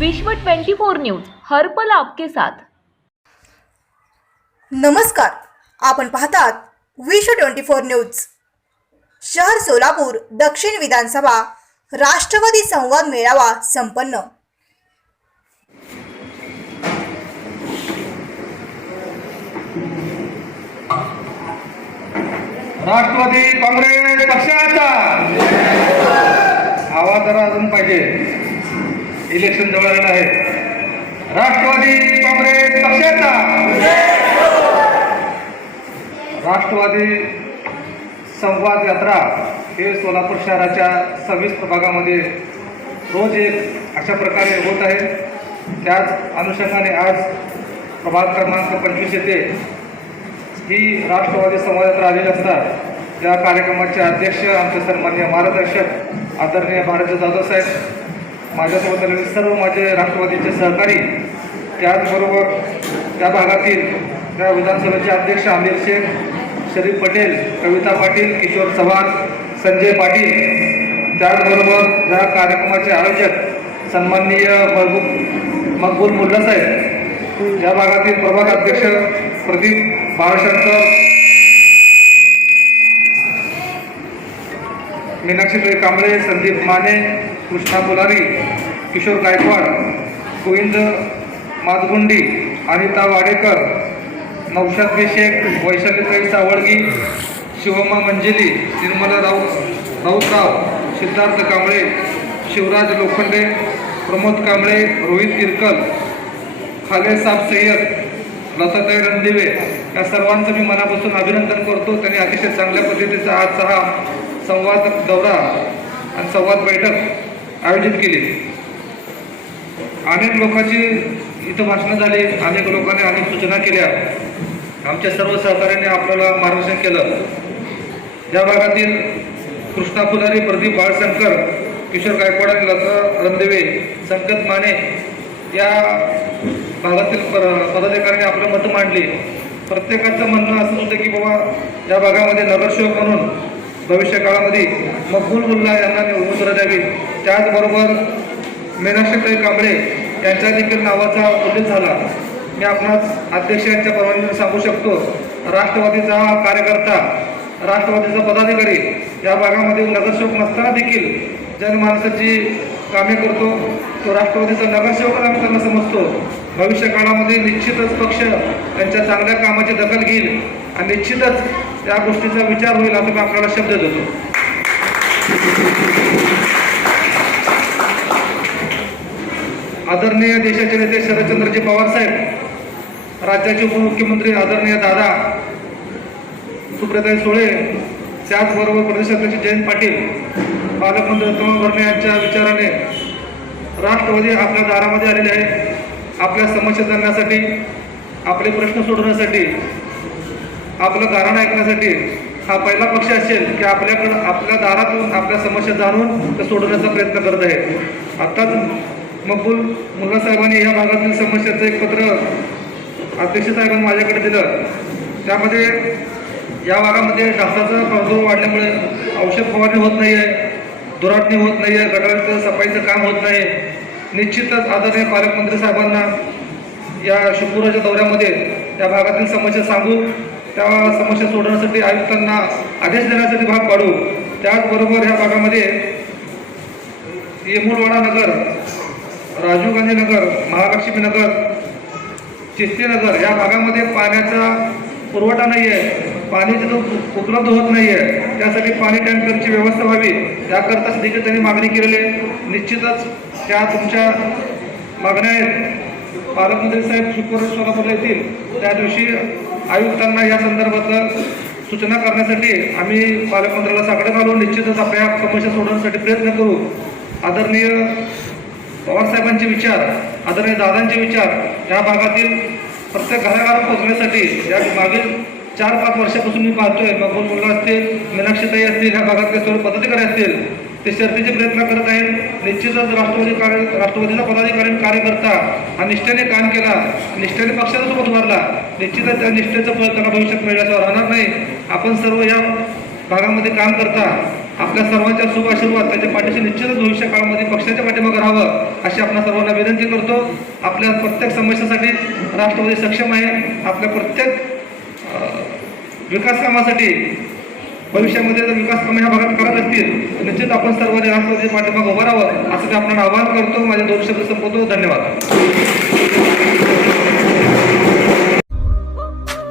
विश्व 24 न्यूज हर्पल आपके साथ. नमस्कार आपण पाहतात विश्व ट्वेंटी फोर न्यूज. शहर सोलापूर दक्षिण विधानसभा राष्ट्रवादी संवाद मेळावा संपन्न. राष्ट्रवादी काँग्रेस पक्षाचा. आवाज जरा अजून पाहिजे. इलेक्शन जवळ आलेलं आहे. राष्ट्रवादी काँग्रेस पक्षाचा. राष्ट्रवादी संवाद यात्रा हे सोलापूर शहराच्या सव्वीस प्रभागामध्ये रोज एक अशा प्रकारे होत आहे. त्याच अनुषंगाने आज प्रभाग क्रमांक पंचवीस येथे ही राष्ट्रवादी संवाद यात्रा आलेली असतात त्या कार्यक्रमाचे अध्यक्ष आमचे सन्मान्य मार्गदर्शक आदरणीय भारत जाधव साहेब माझ्यासोबत आलेले सर्व माझे राष्ट्रवादीचे सहकारी त्याचबरोबर त्या भागातील त्या विधानसभेचे अध्यक्ष आमिर शेख शरीफ पटेल कविता पाटील किशोर चव्हाण संजय पाटील त्याचबरोबर या कार्यक्रमाचे आयोजक सन्माननीय मकबूल मकबूल मुल्ला साहेब या भागातील प्रभाग अध्यक्ष प्रदीप बाळशंकर मीनाक्षीताई कांबळे संदीप माने कृष्णा पुलारी किशोर गायकवाड गोविंद मातगुंडी अनिता वाडेकर नौशाद बी शेख वैशालीताई सावळगी शिवमा मंजिली निर्मला राऊ राऊतराव सिद्धार्थ कांबळे शिवराज लोखंडे प्रमोद कांबळे रोहित किरकल खालेसाब सय्यद लताताई रणदिवे या सर्वांचं मी मनापासून अभिनंदन करतो. त्यांनी अतिशय चांगल्या पद्धतीचा आजचा हा संवाद दौरा आणि संवाद बैठक आयोजित केली. अनेक लोकांची इथं भाषणं झाली. अनेक लोकांनी अनेक सूचना केल्या. आमच्या सर्व सहकार्याने आपल्याला मार्गदर्शन केलं. या भागातील कृष्णा फुलारी प्रदीप बाळशंकर किशोर गायकवाड आणि लता रणदेवे संकत माने या भागातील पर- पदाधिकाऱ्यांनी आपलं मतं मांडली. प्रत्येकाचं म्हणणं असं होतं की बाबा या भागामध्ये नगरसेवक म्हणून भविष्य काळामध्ये मकबूल मुल्ला यांना निवडणूक द्यावी त्याचबरोबर मीनाक्षीताई कांबळे यांच्या देखील नावाचा उल्लेख झाला. मी आपणास अध्यक्ष यांच्या परवानगीने सांगू शकतो राष्ट्रवादीचा कार्यकर्ता राष्ट्रवादीचा पदाधिकारी या भागामध्ये नगरसेवक नसताना देखील जनमानसाची कामे करतो. तो राष्ट्रवादीचा नगरसेवक आम्ही त्यांना समजतो. भविष्य काळामध्ये निश्चितच पक्ष त्यांच्या चांगल्या कामाची दखल घेईल. आणि निश्चितच त्या गोष्टीचा विचार होईल असं मी आपल्याला शब्द देतो. आदरणीय देशाचे नेते शरदचंद्रजी पवार साहेब राज्याचे उपमुख्यमंत्री आदरणीय दादा सुप्रताई सुळे त्याचबरोबर प्रदेशाध्यक्ष जयंत पाटील पालकमंत्री उत्तम भरणे यांच्या विचाराने राष्ट्रवादी आपल्या दारामध्ये आलेले आहे आपल्या समस्या जाणण्यासाठी आपले प्रश्न सोडवण्यासाठी आपलं गाणं ऐकण्यासाठी हा पहिला पक्ष असेल की आपल्याकडं आपल्या दारातून आपल्या समस्या जाणून त्या सोडवण्याचा प्रयत्न करत आहे आत्ताच मकबूल मुल्ला साहेबांनी या भागातील समस्याचं एक पत्र अध्यक्ष साहेबांनी माझ्याकडे दिलं. त्यामध्ये या भागामध्ये डासाचा प्रादुर्भाव वाढल्यामुळे औषध फवारणी होत नाही आहे दुराटणी होत नाही आहे गटारांचं सफाईचं काम होत नाही. निश्चितच आदरणीय पालकमंत्री साहेबांना या शुक्रवारच्या दौऱ्यामध्ये त्या भागातील समस्या सांगून त्या समस्या सोडवण्यासाठी आयुक्तांना आदेश देण्यासाठी भाग पाडू. त्याचबरोबर ह्या भागामध्ये येमुलवाडा नगर राजीव गांधी नगर महालक्ष्मी नगर चिस्ती नगर या भागामध्ये पाण्याचा पुरवठा नाही आहे पाणी तिथं उपलब्ध होत नाही आहे त्यासाठी पाणी टँकरची व्यवस्था व्हावी. त्याकरता देखील त्यांनी मागणी केलेली आहे. निश्चितच त्या तुमच्या मागण्या आहेत. पालकमंत्री साहेब शुक्रवार सोलापूरला येतील. त्या दिवशी आयुक्तांना या संदर्भातलं सूचना करण्यासाठी आम्ही पालकमंत्र्याला साकडं घालून निश्चितच आपल्या समस्या सोडवण्यासाठी प्रयत्न करू. आदरणीय पवारसाहेबांचे विचार आदरणीय दादांचे विचार या भागातील प्रत्येक घराघरात पोहोचण्यासाठी या मागील चार पाच वर्षापासून मी पाहतोय मग मुल्ला असतील मीनाक्षीताई असतील ह्या भागातले सर्व पदाधिकारी असतील ते शर्तीचे प्रयत्न करत आहेत. निश्चितच राष्ट्रवादी कार्य राष्ट्रवादीचा पदाधिकारी कार्यकर्ता हा निष्ठेने काम केला निष्ठेने पक्षाचा सोबत उभारला निश्चितच त्या निष्ठेचं फळ त्यांना भविष्यात मिळण्याचं राहणार नाही. आपण सर्व या भागामध्ये काम करता आपल्या सर्वांच्या शुभ आशीर्वाद त्याच्या पाठीशी निश्चितच भविष्य काळामध्ये पक्षाच्या पाठीमागे राहावं अशी आपल्या सर्वांना विनंती करतो. आपल्या प्रत्येक समस्येसाठी राष्ट्रवादी सक्षम आहे. आपल्या प्रत्येक विकास कामासाठी भविष्यामध्ये जर विकास कामं ह्या भागात करत असतील तर निश्चित आपण सर्वांनी राष्ट्रवादी पाठीमागे उभं राहावं असं ते आपल्याला आवाहन करतो. माझे दोन शब्द संपवतो. धन्यवाद.